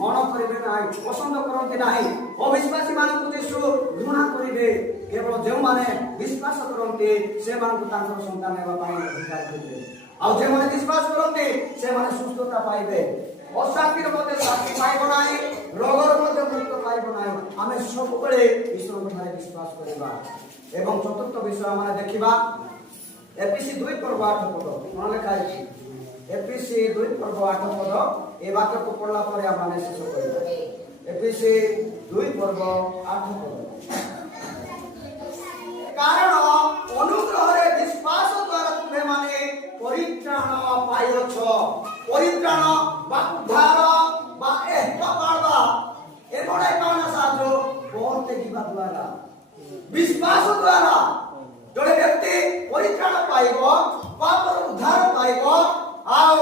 ମନ କରିବେ ନାହିଁ, ପସନ୍ଦ କରନ୍ତି ନାହିଁ। ଅବିଶ୍ୱାସୀ ମାନଙ୍କୁ ଯୀଶୁ ଘୃଣା କରିବେ। କେବଳ ଯେଉଁମାନେ ବିଶ୍ୱାସ କରନ୍ତି ସେମାନଙ୍କୁ ତାଙ୍କର ସନ୍ତାନ ହେବା ପାଇଁ ଅଧିକାର ଦେବେ। ଆଉ ଯେଉଁମାନେ ବିଶ୍ୱାସ କରନ୍ତି ସେମାନେ ସୁସ୍ଥତା ପାଇବେ, ଅଶାନ୍ତିର ମଧ୍ୟ ଶାନ୍ତି ପାଇବ ନାହିଁ, ରୋଗର ମଧ୍ୟ ମୁକ୍ତ ପାଇବ ନାହିଁ। ଆମେ ସବୁବେଳେ ଈଶ୍ୱରଙ୍କ ଠାରେ ବିଶ୍ୱାସ କରିବା। ଏବଂ ଚତୁର୍ଥ ବିଷୟ ଆମେ ଦେଖିବା, ଏଫେସୀ 2:8 କଣ ଲେଖା ହେଇଛି? ଏଫେସୀ 2:8 ଏ ବାକ୍ୟକୁ ପଢିଲା ପରେ ଆମେ ଶେଷ କରିବା। ଏଫେସୀ 2:8 କାରଣ ଅନୁଗ୍ରହରେ ବିଶ୍ୱାସ ଦ୍ୱାରା ତୁମେମାନେ ପରିତ୍ରାଣ ପାଇଅଛ। ପରିତ୍ରାଣ ବା ଉଦ୍ଧାର ବା ପାଇବା ଏଭଳି କାରଣ ସାହାଯ୍ୟ ପହଞ୍ଚେ ଯିବା ଦ୍ୱାରା, ବିଶ୍ୱାସ ଦ୍ୱାରା ଜଣେ ବ୍ୟକ୍ତି ପରିତ୍ରାଣ ପାଇବ, ପାପର ଉଦ୍ଧାର ପାଇବ, ଆଉ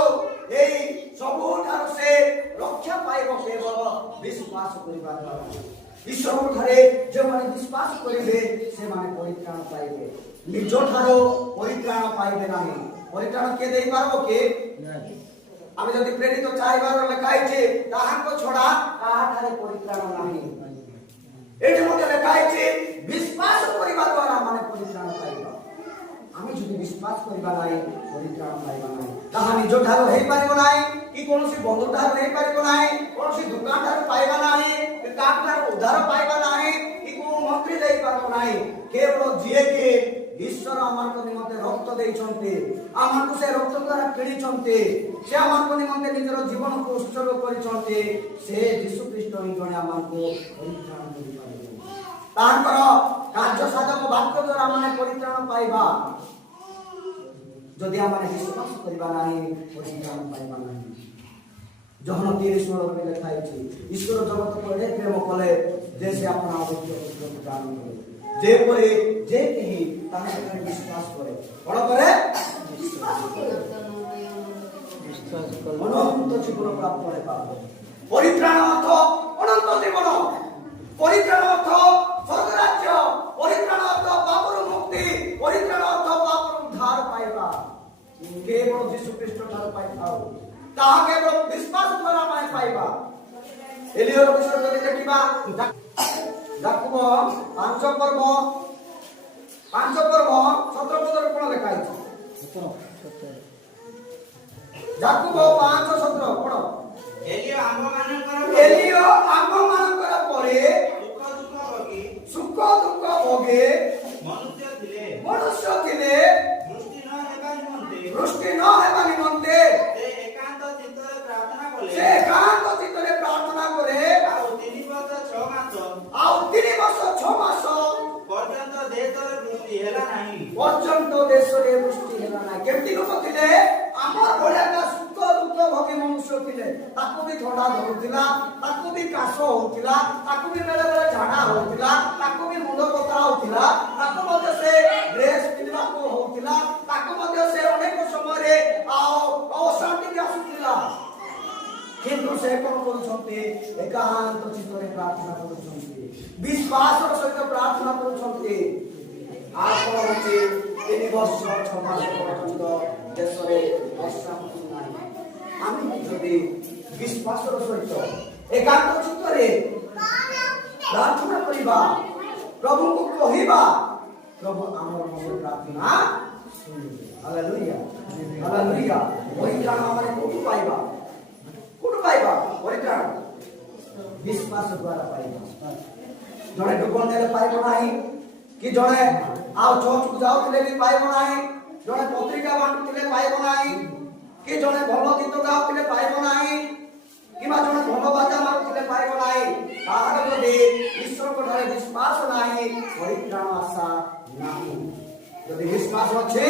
ଏଇ ସବୁଠାରୁ ସେ ରକ୍ଷା ପାଇବ କେବଳ ବିଶ୍ୱାସ କରିବା ଦ୍ୱାରା। ଈଶ୍ୱରଙ୍କ ଠାରେ ଯେଉଁମାନେ ବିଶ୍ୱାସ କରିବେ ସେମାନେ ପରିତ୍ରାଣ ପାଇବେ। ନିଜ ଠାରୁ ପରିତ୍ରାଣ ପାଇବେ ନାହିଁ। ପରିତ୍ରାଣ କିଏ ଦେଇପାରିବ କି? ଆମେ ଯଦି ପ୍ରେରିତ 4:12 ଲେଖା ହେଇଛି ତାହାଙ୍କ ଛଡା କାହାଠାରେ ପରିତ୍ରାଣ ନାହିଁ। ଏଠି ମଧ୍ୟ ଲେଖା ହେଇଛି ବିଶ୍ୱାସ କରିବା ଦ୍ୱାରା ମାନେ ପରିତ୍ରାଣ ପାଇବା। ଆମେ ଯଦି ବିଶ୍ୱାସ କରିବା ନାହିଁ ପରିତ୍ରାଣ ପାଇବା ନାହିଁ। ତାହା ନିଜ ଠାରୁ ହେଇପାରିବ ନାହିଁ, କି କୌଣସି ବନ୍ଧୁ ଠାରୁ ହେଇପାରିବ ନାହିଁ, କୌଣସି ଦୋକାନ ଠାରୁ ପାଇବା ନାହିଁ, କି କାହା ଠାରୁ ଉଦ୍ଧାର ପାଇବା ନାହିଁ, କି କୋଉ ମନ୍ତ୍ରୀ ଦେଇପାରିବ ନାହିଁ। କେବଳ ଯିଏକି ଈଶ୍ୱର ଆମଙ୍କ ନିମନ୍ତେ ରକ୍ତ ଦେଇଛନ୍ତି, ଆମକୁ ସେ ରକ୍ତ ଦ୍ୱାରା କିଣିଛନ୍ତି, ସେ ଆମଙ୍କ ନିମନ୍ତେ ନିଜର ଜୀବନକୁ ଉତ୍ସର୍ଗ କରିଛନ୍ତି, ସେ ଯୀଶୁ ଖ୍ରୀଷ୍ଟ ହିଁ ଜଣେ ଆମକୁ ପରିତ୍ରାଣ କରିପାରିବେ। ତାଙ୍କର କାର୍ଯ୍ୟ ସାଧକ ବାକ୍ୟ ଦ୍ୱାରା ଆମେ ପରିତ୍ରାଣ ପାଇବା। ଯଦି ଆମେ ବିଶ୍ୱାସ କରିବା ନାହିଁ ପରିତ୍ରାଣ ପାଇବା ନାହିଁ। ଜହନ 3:16 ଲେଖା ହେଇଛି ଈଶ୍ୱର ଜଗତକୁ ଏଡ଼େ ପ୍ରେମ କଲେ ଯେ ସେ ଆପଣ ପୁତ୍ରକୁ ଦାନ କଲେ, ଯେପରି ଯେ କେହି ତାହା ସେଠାରେ ବିଶ୍ୱାସ କରେ। କଣ କରେ? ବିଶ୍ୱାସ କରେ। ଅନନ୍ତ ଜୀବନ ପ୍ରାପ୍ତ ହେବା। ପରିତ୍ରାଣ ଅର୍ଥ ଅନନ୍ତ ଜୀବନ, ପରିତ୍ରାଣ ଅର୍ଥ ସ୍ୱର୍ଗ ରାଜ୍ୟ, ପରିତ୍ରାଣ ଅର୍ଥ ପାପରୁ ମୁକ୍ତି, ପରିତ୍ରାଣ ଅର୍ଥ ପାପରୁ ଉଦ୍ଧାର ପାଇବା। କେବଳ ଯୀଶୁ ଖ୍ରୀଷ୍ଟ ଠାରୁ ପାଇଥାଉ। ତାହା କେବଳ ବିଶ୍ୱାସ ଦ୍ୱାରା ଆମେ ପାଇବା। ଏଲିୟର ବିଷୟରେ ଯଦି ଦେଖିବା ଯାକୁବ 5 ପର୍ବ 17 ପଦରେ କଣ ଲେଖା ହେଇଛି? ଯାକୁବ 5:17 ପଢ। ଏଲିୟ ଆମ୍ଭମାନଙ୍କର ପରେ ସୁଖ ଦୁଃଖ ଭୋଗେ ମନୁଷ୍ୟ ଥିଲେ, ବୃଷ୍ଟି ନ ହେବା ନିମନ୍ତେ ସେ ଏକାନ୍ତ ଚିତ୍ତରେ ପ୍ରାର୍ଥନା କଲେ। ଆଉ 3 ବର୍ଷ 6 ମାସ ପର୍ଯ୍ୟନ୍ତ ଦେଶରେ ବୃଷ୍ଟି ହେଲା ନାହିଁ। କେମିତି ଲୋକ ଥିଲେ? ଆମର ଭଳିଆ ସୁଖ ଦୁଃଖ ଭୋଗୀ ମନୁଷ୍ୟ ଥିଲେ। ତାକୁ ବି ଥଣ୍ଡା ଧରୁଥିଲା, ତାକୁ ବି କାଶ ହଉଥିଲା, ତାକୁ ବି ବେଳେ ବେଳେ ଝାଡା ହଉଥିଲା, ତାକୁ ବି ମୁଣ୍ଡ ବଥା ହଉଥିଲା, ତାକୁ ମଧ୍ୟ ସେ ଡ୍ରେସ ପିନ୍ଧିବାକୁ ହଉଥିଲା, ତାକୁ ମଧ୍ୟ ସେ ଅନେକ ସମୟରେ ଅଶାନ୍ତି ବି ଆସୁଥିଲା। କିନ୍ତୁ ସେ କଣ କରୁଛନ୍ତି? ଏକାନ୍ତ ଚିତ୍ତରେ ପ୍ରାର୍ଥନା କରୁଛନ୍ତି, ବିଶ୍ୱାସର ସହିତ ପ୍ରାର୍ଥନା କରୁଛନ୍ତି। ଆଉ କଣ ହଉଛି? 3 ବର୍ଷ 6 ମାସ ପର୍ଯ୍ୟନ୍ତ ଦେଶରେ ବର୍ଷା ନାହିଁ। ଆମେ ଯଦି ବିଶ୍ୱାସର ସହିତ ଏକାନ୍ତ ଚିତ୍ତରେ ପ୍ରାର୍ଥନା କରିବା, ପ୍ରଭୁଙ୍କୁ କହିବା, ପ୍ରଭୁ ଆମର ମନ ପ୍ରାର୍ଥନା ଶୁଣିବେ। Hallelujah, hallelujah. ପରିତ୍ରାଣ ଆମେ କୋଉଠୁ ପାଇବା? ପରିତ୍ରାଣ ବିଶ୍ୱାସ ଦ୍ୱାରା ପାଇବା। ଜଣେ ଦୋକାନ ଦେଲେ ପାଇବ ନାହିଁ, କି ଜଣେ ଆଉ ଚର୍ଚ୍ଚକୁ ଯାଉଥିଲେ ବି ପାଇବ ନାହିଁ, ଜଣେ ପତ୍ରିକା ବାଣ୍ଟୁଥିଲେ ପାଇବ ନାହିଁ, କି ଜଣେ ଭଲ ଗୀତ ଗାଉଥିଲେ ପାଇବ ନାହିଁ, କିମ୍ବା ଜଣେ ଭଲ ବାଜା ମାରୁଥିଲେ ପାଇବ ନାହିଁ। ତାହାର ଯଦି ଈଶ୍ୱରଙ୍କ ଠାରେ ବିଶ୍ୱାସ ନାହିଁ ପରିତ୍ରାଣ ଆଶା ନାହିଁ। ଯଦି ବିଶ୍ୱାସ ଅଛି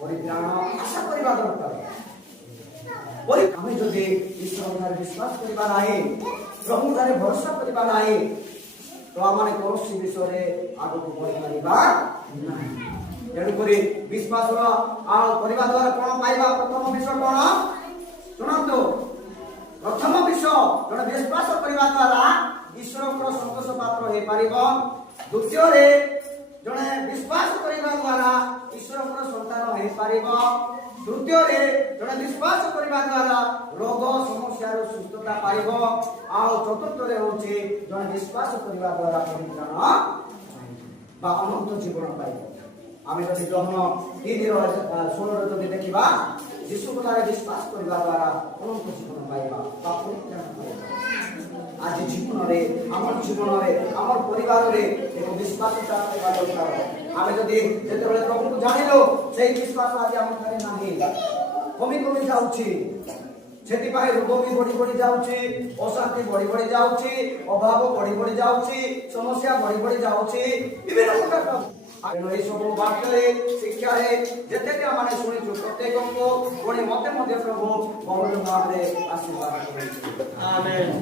ପରିତ୍ରାଣ ଆଶା କରିବା ଦରକାର। ଆମେ ଯଦି ଈଶ୍ୱରଠାରେ ବିଶ୍ୱାସ କରିବା ନାହିଁ, ପ୍ରଭୁଠାରେ ଭରସା କରିବା ନାହିଁ, ତ ଆମେ କୌଣସି ବିଷୟରେ ଆଗକୁ ବଢିପାରିବା ନାହିଁ। ତେଣୁକରି ବିଶ୍ୱାସର କରିବା ଦ୍ୱାରା କଣ ପାଇବା? ପ୍ରଥମ ବିଷୟ କଣ ଶୁଣନ୍ତୁ। ପ୍ରଥମ ବିଷୟ ଜଣେ ବିଶ୍ୱାସ କରିବା ଦ୍ୱାରା ଈଶ୍ୱରଙ୍କର ସନ୍ତୋଷ ପାତ୍ର ହେଇପାରିବ। ଦ୍ୱିତୀୟରେ ଜଣେ ବିଶ୍ୱାସ କରିବା ଦ୍ୱାରା ଈଶ୍ୱରଙ୍କର ସନ୍ତାନ ହେଇପାରିବ। ତୃତୀୟରେ ଜଣେ ବିଶ୍ୱାସ କରିବା ଦ୍ୱାରା ରୋଗ ସମସ୍ୟାରୁ ସୁସ୍ଥତା ପାଇବ। ଆଉ ଚତୁର୍ଥରେ ହଉଛି ଜଣେ ବିଶ୍ୱାସ କରିବା ଦ୍ୱାରା ପରିତ୍ରାଣ ବା ଅନନ୍ତ ଜୀବନ ପାଇବ। ଆମେ ଯଦି ଜହନ 3:16 ଯଦି ଦେଖିବା, ଯୀଶୁଙ୍କଠାରେ ବିଶ୍ୱାସ କରିବା ଦ୍ୱାରା ଅନନ୍ତ ଜୀବନ ପାଇବା ବା ପରିତ୍ରାଣ ପାଇବା। ଆଜି ଜୀବନରେ ଆମର ପରିବାରରେ ଏକ ବିଶ୍ୱାସ ପାଇବା ଦରକାର। ଆମେ ଯଦି ଯେତେବେଳେ ପ୍ରଭୁଙ୍କୁ ଜାଣିଲୁ ସେଇ ବିଶ୍ୱାସ ଆଜି ଆମ ଠାରେ ନାହିଁ, କମି ଯାଉଛି। ସେଥିପାଇଁ ରୋଗ ବି ବଢି ଯାଉଛି, ଅଶାନ୍ତି ବଢି ଯାଉଛି, ଅଭାବ ବଢି ଯାଉଛି, ସମସ୍ୟା ବଢି ଯାଉଛି, ବିଭିନ୍ନ ପ୍ରକାର। ତେଣୁ ଏହି ସବୁ ବାକ୍ୟରେ ଶିକ୍ଷାରେ ଯେତେ ଆମେ ଶୁଣିଛୁ ପ୍ରତ୍ୟେକଙ୍କୁ ପୁଣି ମତେ ମଧ୍ୟ ପ୍ରଭୁ ବହୁଳ ଭାବରେ ଆଶୀର୍ବାଦ କରନ୍ତୁ। ଆମେନ୍।